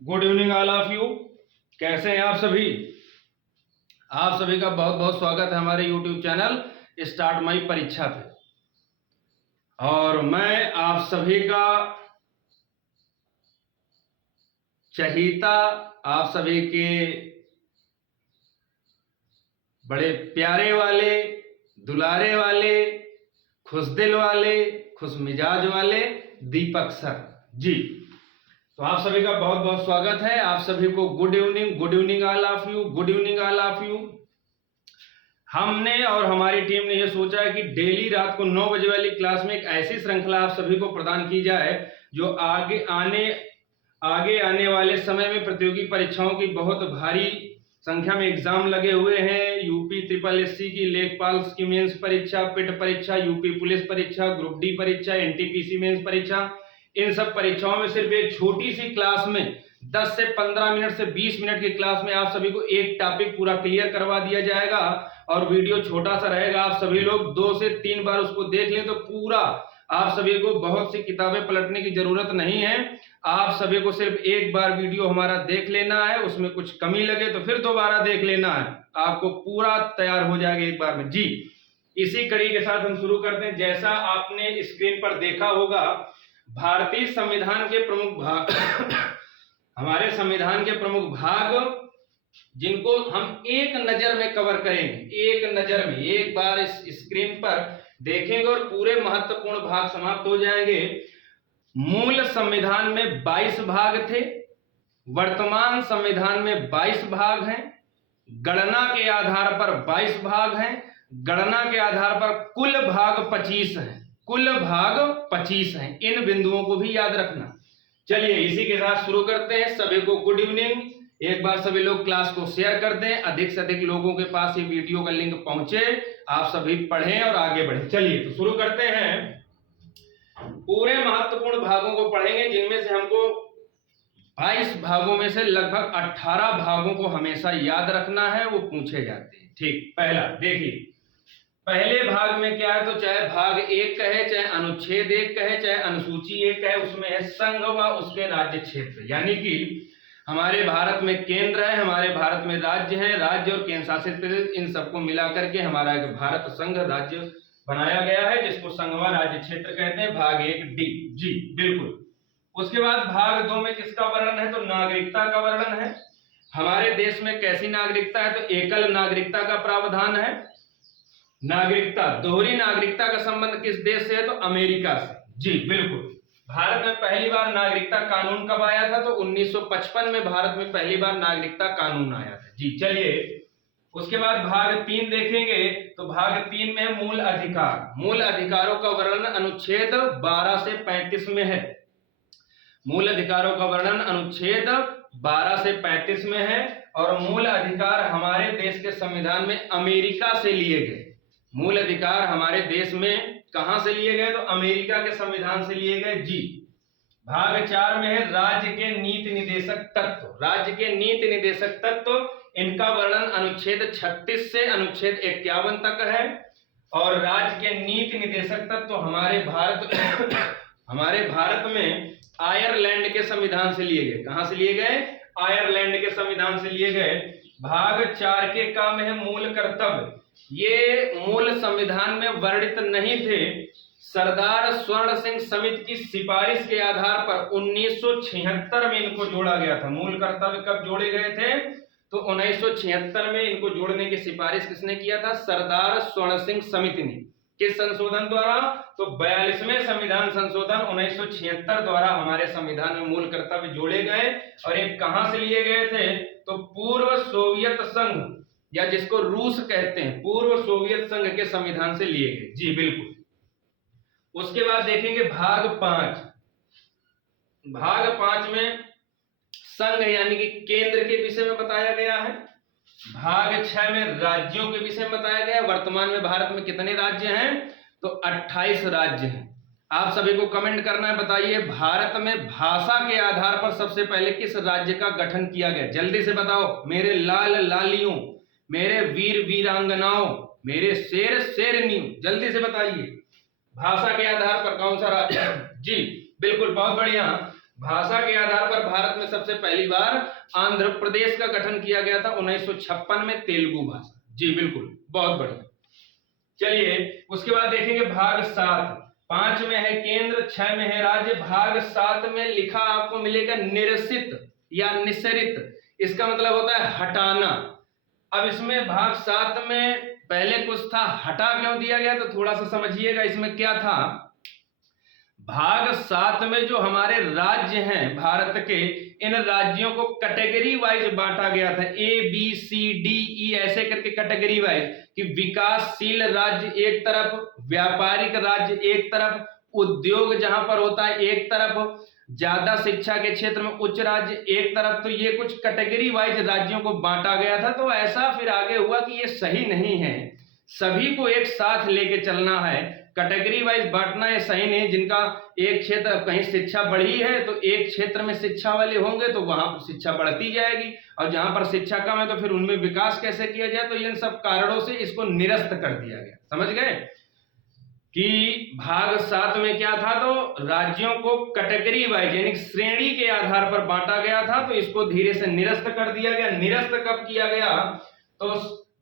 Good evening all of you. कैसे हैं आप सभी? आप सभी का बहुत बहुत स्वागत है हमारे यूट्यूब चैनल स्टार्ट माई परीक्षा पे। और मैं आप सभी का चहीता, आप सभी के बड़े प्यारे वाले, दुलारे वाले, खुशदिल वाले, खुश मिजाज वाले दीपक सर जी। तो आप सभी का बहुत बहुत स्वागत है। आप सभी को good evening all of you, good evening all of you. हमने और हमारी टीम ने यह सोचा है कि डेली रात को 9 बजे वाली क्लास में एक ऐसी श्रृंखला आप सभी को प्रदान की जाए जो आगे आने वाले समय में प्रतियोगी परीक्षाओं की बहुत भारी संख्या में एग्जाम लगे हुए हैं। यूपी ट्रिपल एससी की लेखपाल की मेंस परीक्षा, पिट परीक्षा, यूपी पुलिस परीक्षा, ग्रुप डी परीक्षा, एनटीपीसी मेंस परीक्षा, इन सब परीक्षाओं में सिर्फ एक छोटी सी क्लास में 10 से 15 मिनट से 20 मिनट की क्लास में आप सभी को एक टॉपिक पूरा क्लियर करवा दिया जाएगा। और वीडियो छोटा सा रहेगा, आप सभी लोग 2 से 3 बार उसको देख लें तो पूरा आप सभी को बहुत सी किताबें पलटने की जरूरत नहीं है। आप सभी को सिर्फ एक बार वीडियो हमारा देख लेना है, उसमें कुछ कमी लगे तो फिर दोबारा देख लेना है, आपको पूरा तैयार हो जाएगा एक बार में जी। इसी कड़ी के साथ हम शुरू करते हैं। जैसा आपने स्क्रीन पर देखा होगा, भारतीय संविधान के प्रमुख भाग हमारे संविधान के प्रमुख भाग जिनको हम एक नजर में कवर करेंगे, एक नजर में एक बार इस स्क्रीन पर देखेंगे और पूरे महत्वपूर्ण भाग समाप्त हो जाएंगे। मूल संविधान में 22 भाग थे, वर्तमान संविधान में 22 भाग हैं, गणना के आधार पर 22 भाग हैं, गणना के आधार पर कुल भाग 25 हैं, कुल भाग 25 हैं। इन बिंदुओं को भी याद रखना। चलिए इसी के साथ शुरू करते हैं। सभी को गुड इवनिंग। एक बार सभी लोग क्लास को शेयर कर दें, अधिक से अधिक लोगों के पास ये वीडियो का लिंक पहुंचे, आप सभी पढ़ें और आगे बढ़ें। चलिए तो शुरू करते हैं। पूरे महत्वपूर्ण भागों को पढ़ेंगे जिनमें से हमको 22 भागों में से लगभग 18 भागों को हमेशा याद रखना है, वो पूछे जाते हैं। ठीक, पहला देखिए, पहले भाग में क्या है, तो चाहे भाग 1 कहे, चाहे अनुच्छेद 1 कहे, चाहे अनुसूची 1 कहे, उसमें है संघ व उसके राज्य क्षेत्र। यानी कि हमारे भारत में केंद्र है, हमारे भारत में राज्य है, राज्य और केंद्र शासित प्रदेश, इन सबको मिलाकर के हमारा एक भारत संघ राज्य बनाया गया है, जिसको संघ व राज्य क्षेत्र कहते हैं। भाग 1 डी जी बिल्कुल। उसके बाद भाग 2 में किसका वर्णन है, तो नागरिकता का वर्णन है। हमारे देश में कैसी नागरिकता है, तो एकल नागरिकता का प्रावधान है। नागरिकता, दोहरी नागरिकता का संबंध किस देश से है, तो अमेरिका से जी बिल्कुल। भारत में पहली बार नागरिकता कानून कब आया था, तो 1955 में भारत में पहली बार नागरिकता कानून आया था जी। चलिए उसके बाद भाग 3 देखेंगे, तो भाग 3 में मूल अधिकार। मूल अधिकारों का वर्णन अनुच्छेद 12 से 35 में है। मूल अधिकारों का वर्णन अनुच्छेद 12 से 35 में है। और मूल अधिकार हमारे देश के संविधान में अमेरिका से लिए गए। मूल अधिकार हमारे देश में कहां से लिए गए, तो अमेरिका के संविधान से लिए गए जी। भाग 4 में है राज्य के नीति निर्देशक तत्व। राज्य के नीति निर्देशक तत्व, इनका वर्णन अनुच्छेद 36 से अनुच्छेद 51 तक है। और राज्य के नीति निर्देशक तत्व हमारे भारत में आयरलैंड के संविधान से लिए गए। कहां से लिए गए, आयरलैंड के संविधान से लिए गए। भाग 4 के काम है मूल कर्तव्य। ये मूल संविधान में वर्णित नहीं थे। सरदार स्वर्ण सिंह समिति की सिफारिश के आधार पर 1976 में इनको जोड़ा गया था। मूल कर्तव्य कब जोड़े गए थे, तो 1976 में इनको जोड़ने की सिफारिश किसने किया था, सरदार स्वर्ण सिंह समिति ने। किस संशोधन द्वारा, तो 42वें संविधान संशोधन 1976 द्वारा हमारे संविधान में मूल कर्तव्य जोड़े गए। और ये कहां से लिए गए थे, तो पूर्व सोवियत संघ, या जिसको रूस कहते हैं, पूर्व सोवियत संघ के संविधान से लिए गए जी बिल्कुल। उसके बाद देखेंगे भाग 5। भाग 5 में संघ यानी कि केंद्र के विषय में बताया गया है। भाग 6 में राज्यों के विषय में बताया गया है। वर्तमान में भारत में कितने राज्य हैं, तो 28 राज्य हैं। आप सभी को कमेंट करना है, बताइए भारत में भाषा के आधार पर सबसे पहले किस राज्य का गठन किया गया, जल्दी से बताओ मेरे लाल लालियों, मेरे वीर वीरांगनाओं, मेरे शेर शेरनियों, जल्दी से बताइए भाषा के आधार पर कौन सा राज्य जी बिल्कुल, बहुत बढ़िया। भाषा के आधार पर भारत में सबसे पहली बार आंध्र प्रदेश का गठन किया गया था 1956 में, तेलुगु भाषा। जी बिल्कुल, बहुत बढ़िया। चलिए उसके बाद देखेंगे भाग 7। 5 में है केंद्र, 6 में है राज्य, भाग 7 में लिखा आपको मिलेगा निरसित या निसरित। इसका मतलब होता है हटाना। अब इसमें भाग 7 में पहले कुछ था, हटा क्यों दिया गया, तो थोड़ा सा समझिएगा इसमें क्या था। भाग 7 में जो हमारे राज्य हैं भारत के, इन राज्यों को कैटेगरी वाइज बांटा गया था, ABCDE ऐसे करके कैटेगरी वाइज, कि विकासशील राज्य एक तरफ, व्यापारिक राज्य एक तरफ, उद्योग जहां पर होता है एक तरफ, ज्यादा शिक्षा के क्षेत्र में उच्च राज्य एक तरफ। तो ये कुछ कैटेगरी वाइज राज्यों को बांटा गया था। तो ऐसा फिर आगे हुआ कि ये सही नहीं है, सभी को एक साथ लेके चलना है। कैटेगरी वाइज बांटना ये सही नहीं। जिनका एक क्षेत्र कहीं शिक्षा बढ़ी है तो एक क्षेत्र में शिक्षा वाले होंगे तो वहां पर शिक्षा बढ़ती जाएगी, और जहां पर शिक्षा कम है तो फिर उनमें विकास कैसे किया जाए। तो इन सब कारणों से इसको निरस्त कर दिया गया। समझ गए कि भाग 7 में क्या था, तो राज्यों को कैटेगरी वाइज यानी श्रेणी के आधार पर बांटा गया था, तो इसको धीरे से निरस्त कर दिया गया। निरस्त कब किया गया, तो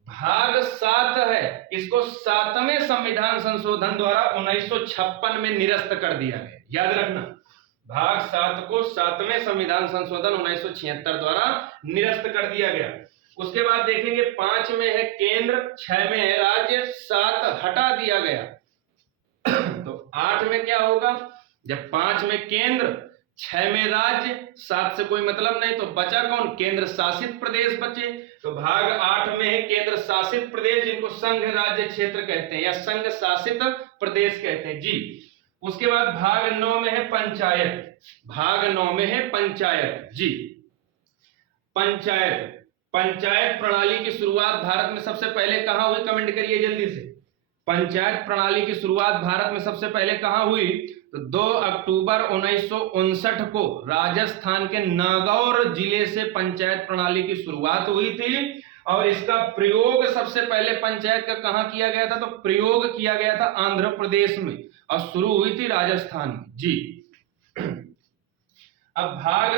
भाग 7 है, इसको 7वें संविधान संशोधन द्वारा 1956 में निरस्त कर दिया गया। याद रखना, भाग 7 को 7वें संविधान संशोधन 1976 द्वारा निरस्त कर दिया गया। उसके बाद देखेंगे 5 में है केंद्र, 6 में है राज्य, 7 हटा दिया गया। तो 8 में क्या होगा, जब 5 में केंद्र, 6 में राज्य, 7 से कोई मतलब नहीं, तो बचा कौन, केंद्र शासित प्रदेश बचे। तो भाग 8 में है केंद्र शासित प्रदेश, जिनको संघ राज्य क्षेत्र कहते हैं या संघ शासित प्रदेश कहते हैं। जी उसके बाद भाग 9 में है पंचायत। भाग 9 में है पंचायत। जी पंचायत, पंचायत प्रणाली की शुरुआत भारत में सबसे पहले कहां हुई, कमेंट करिए जल्दी से। पंचायत प्रणाली की शुरुआत भारत में सबसे पहले कहां हुई, तो 2 अक्टूबर 1959 को राजस्थान के नागौर जिले से पंचायत प्रणाली की शुरुआत हुई थी। और इसका प्रयोग सबसे पहले पंचायत का कहां किया गया था, तो प्रयोग किया गया था आंध्र प्रदेश में, और शुरू हुई थी राजस्थान में। जी अब भाग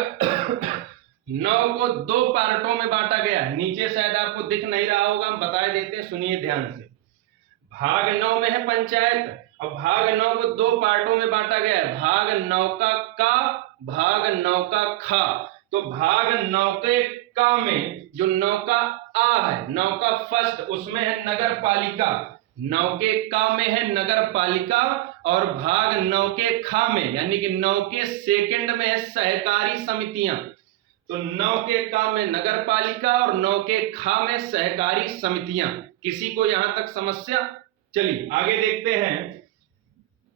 9 को 2 पार्टों में बांटा गया है। नीचे शायद आपको दिख नहीं रहा होगा, हम बता देते हैं, सुनिए ध्यान से। भाग 9 में है पंचायत, और भाग 9 को 2 पार्टों में बांटा गया है, भाग 9 का, भाग 9 का खा। तो भाग 9 के का में जो 9 का आ है, 9 का फर्स्ट, उसमें है नगर पालिका। 9 के का में है नगर पालिका, और भाग 9 के खा में यानी कि 9 के सेकंड में है सहकारी समितियां। तो 9 के का में नगर पालिका और 9 के खा में सहकारी समितियां। किसी को यहां तक समस्या? चलिए आगे देखते हैं।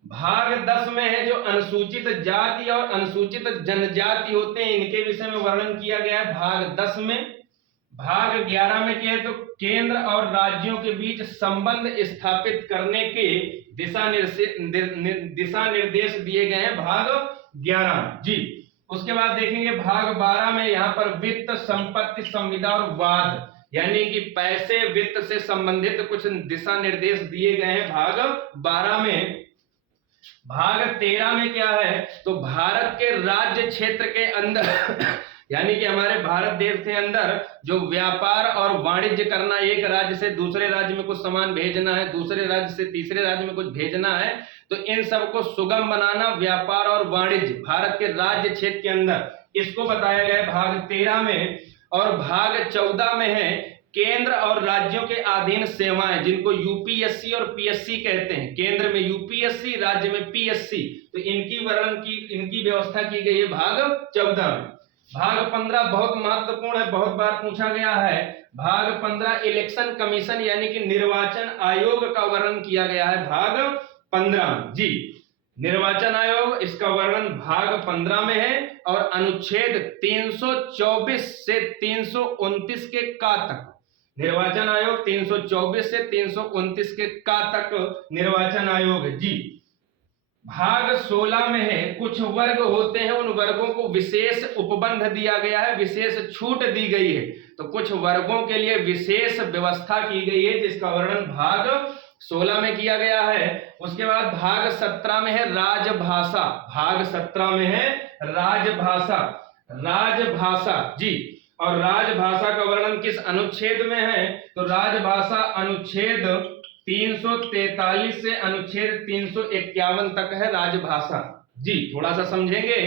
भाग 10 में है जो अनुसूचित जाति और अनुसूचित जनजाति होते हैं, इनके विषय में वर्णन किया गया है भाग 10 में। भाग 11 में क्या है, तो केंद्र और राज्यों के बीच संबंध स्थापित करने के दिशा निर्देश दिए गए हैं भाग 11। जी उसके बाद देखेंगे भाग 12 में, यहाँ पर वित्त, संपत्ति, संविदा और वाद यानी कि पैसे, वित्त से संबंधित कुछ दिशा निर्देश दिए गए हैं भाग 12 में। भाग 13 में क्या है, तो भारत के राज्य क्षेत्र के अंदर यानी कि हमारे भारत देश के अंदर जो व्यापार और वाणिज्य करना, एक राज्य से दूसरे राज्य में कुछ सामान भेजना है, दूसरे राज्य से तीसरे राज्य में कुछ भेजना है, तो इन सबको सुगम बनाना, व्यापार और वाणिज्य भारत के राज्य क्षेत्र के अंदर, इसको बताया गया है भाग 13 में। और भाग 14 में है केंद्र और राज्यों के अधीन सेवाएं, जिनको यूपीएससी और पीएससी कहते हैं। केंद्र में यूपीएससी, राज्य में पीएससी, तो इनकी व्यवस्था की गई है भाग 14 में। भाग 15 बहुत महत्वपूर्ण है, बहुत बार पूछा गया है। भाग 15 इलेक्शन कमीशन यानी कि निर्वाचन आयोग का वर्णन किया गया है भाग 15। जी निर्वाचन आयोग, इसका वर्णन भाग 15 में है। और अनुच्छेद 324 से 329 के का तक निर्वाचन आयोग, 324 से 329 के का तक निर्वाचन आयोग है। जी भाग 16 में है कुछ वर्ग होते हैं, उन वर्गों को विशेष उपबंध दिया गया है, विशेष छूट दी गई है। तो कुछ वर्गों के लिए विशेष व्यवस्था की गई है, जिसका वर्णन भाग 16 में किया गया है। उसके बाद भाग 17 में है राजभाषा, भाग 17 में है राजभाषा, राजभाषा जी। और राजभाषा का वर्णन किस अनुच्छेद में है? तो राजभाषा अनुच्छेद 343 से अनुच्छेद 351 तक है राजभाषा जी। थोड़ा सा समझेंगे।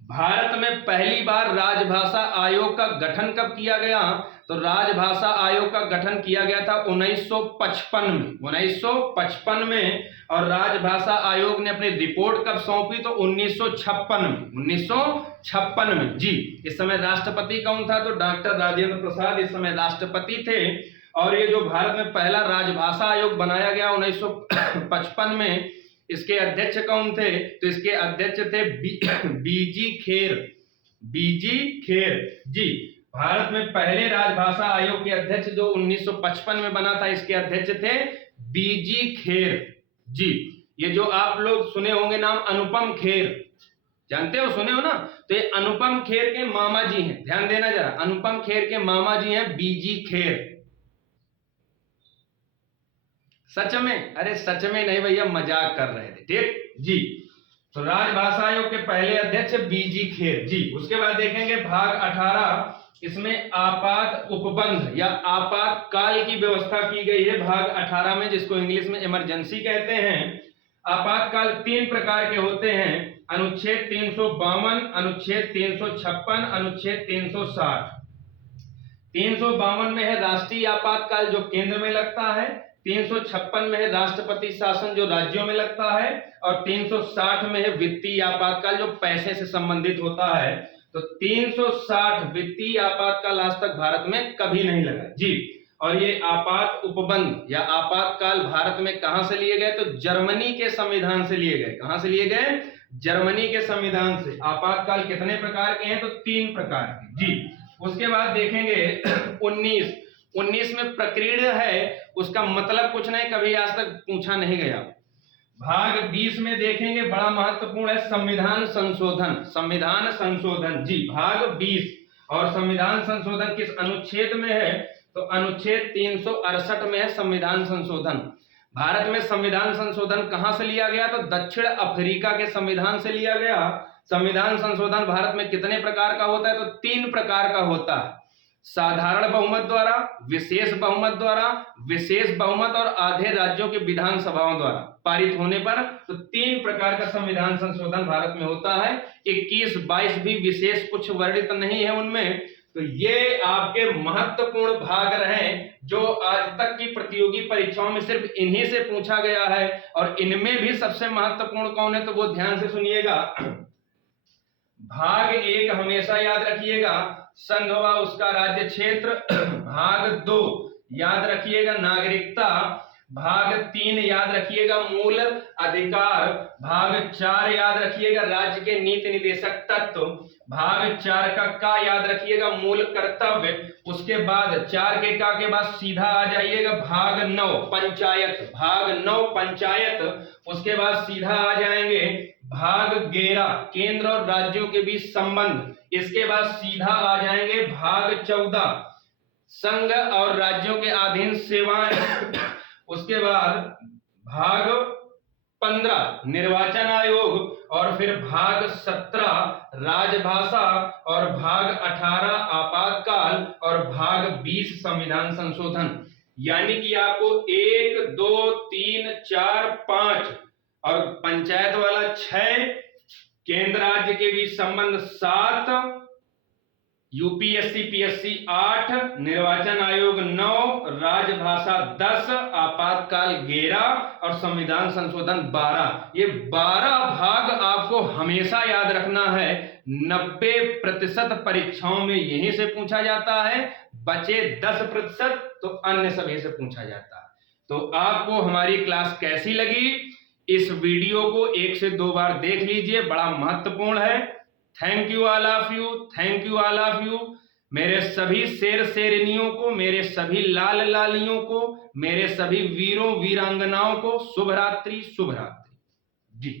भारत में पहली बार राजभाषा आयोग का गठन कब किया गया? तो राजभाषा आयोग का गठन किया गया था 1955 में, 1955 में। और राजभाषा आयोग ने अपनी रिपोर्ट कब सौंपी? तो 1956 में, 1956 में जी। इस समय राष्ट्रपति कौन था? तो डॉक्टर राजेंद्र प्रसाद इस समय राष्ट्रपति थे। और ये जो भारत में पहला राजभाषा आयोग बनाया गया 1955 में, इसके अध्यक्ष कौन थे? तो इसके अध्यक्ष थे बीजी खेर, बीजी खेर जी। भारत में पहले राजभाषा आयोग के अध्यक्ष जो 1955 में बना था, इसके अध्यक्ष थे बीजी खेर जी। ये जो आप लोग सुने होंगे नाम अनुपम खेर, जानते हो, सुने हो ना? तो ये अनुपम खेर के मामा जी हैं, ध्यान देना जरा। अनुपम खेर के मामा जी हैं बीजी खेर। सच में? अरे सच में नहीं भैया, मजाक कर रहे थे, ठीक जी। तो राजभाषा आयोग के पहले अध्यक्ष बीजी खेर जी। उसके बाद देखेंगे भाग 18, इसमें आपात उपबंध या आपातकाल की व्यवस्था की गई है भाग 18 में, जिसको इंग्लिश में इमरजेंसी कहते हैं। आपातकाल 3 प्रकार के होते हैं, अनुच्छेद 352, अनुच्छेद 356, अनुच्छेद 360। 352 में है राष्ट्रीय आपातकाल जो केंद्र में लगता है, 356 में है राष्ट्रपति शासन जो राज्यों में लगता है, और 360 में है वित्तीय आपातकाल जो पैसे से संबंधित होता है। तो 360 वित्तीय आपातकाल आज तक भारत में कभी नहीं लगा जी। और ये आपात उपबंध या आपातकाल भारत में कहां से लिए गए? तो जर्मनी के संविधान से लिए गए। कहां से लिए गए? जर्मनी के संविधान से। आपातकाल कितने प्रकार के हैं? तो 3 प्रकार के जी। उसके बाद देखेंगे 19 में प्रकीर्ण है, उसका मतलब कुछ नहीं, कभी आज तक पूछा नहीं गया। भाग 20 में देखेंगे, बड़ा महत्वपूर्ण है संविधान संशोधन, संविधान संशोधन जी। भाग 20 और संविधान संशोधन किस अनुच्छेद में है? तो अनुच्छेद 368 में है संविधान संशोधन। भारत में संविधान संशोधन कहां से लिया गया? तो दक्षिण अफ्रीका के संविधान से लिया गया। संविधान संशोधन भारत में कितने प्रकार का होता है? तो 3 प्रकार का होता है, साधारण बहुमत द्वारा, विशेष बहुमत द्वारा, विशेष बहुमत और आधे राज्यों की विधानसभाओं द्वारा पारित होने पर। तो 3 प्रकार का संविधान संशोधन भारत में होता है। 21, 22 भी विशेष कुछ वर्णित नहीं है उनमें। तो ये आपके महत्वपूर्ण भाग रहे जो आज तक की प्रतियोगी परीक्षाओं में सिर्फ इन्हीं से पूछा गया है। और इनमें भी सबसे महत्वपूर्ण कौन है? तो वो ध्यान से सुनिएगा। भाग 1 हमेशा याद रखिएगा, संघ व उसका राज्य क्षेत्र। भाग 2 याद रखिएगा, नागरिकता। भाग 3 याद रखिएगा, मूल अधिकार। भाग 4 याद रखिएगा, राज्य के नीति निदेशक तत्व। भाग 4 का याद रखिएगा, मूल कर्तव्य। उसके बाद 4 के बाद सीधा आ जाइएगा भाग 9 पंचायत, भाग 9 पंचायत। उसके बाद सीधा आ जाएंगे भाग 11 केंद्र और राज्यों के बीच संबंध। इसके बाद सीधा आ जाएंगे भाग 14 संघ और राज्यों के अधीन सेवाएं। उसके बाद भाग 15 निर्वाचन आयोग, और फिर भाग 17 राजभाषा, और भाग 18 आपातकाल, और भाग 20 संविधान संशोधन। यानी कि आपको 1, 2, 3, 4, 5 और पंचायत वाला 6, केंद्र राज्य के बीच संबंध 7, यूपीएससी पीएससी 8, निर्वाचन आयोग 9, राजभाषा 10, आपातकाल 11 और संविधान संशोधन 12। ये 12 भाग आपको हमेशा याद रखना है। 90% परीक्षाओं में यहीं से पूछा जाता है, बचे 10% तो अन्य सभी से पूछा जाता है। तो आपको हमारी क्लास कैसी लगी? इस वीडियो को 1 से 2 बार देख लीजिए, बड़ा महत्वपूर्ण है। Thank you all of you, thank you all of you. मेरे सभी शेर शेरनियों को, मेरे सभी लाल लालियों को, मेरे सभी वीरों वीरांगनाओं को शुभ रात्रि, शुभ रात्रि जी।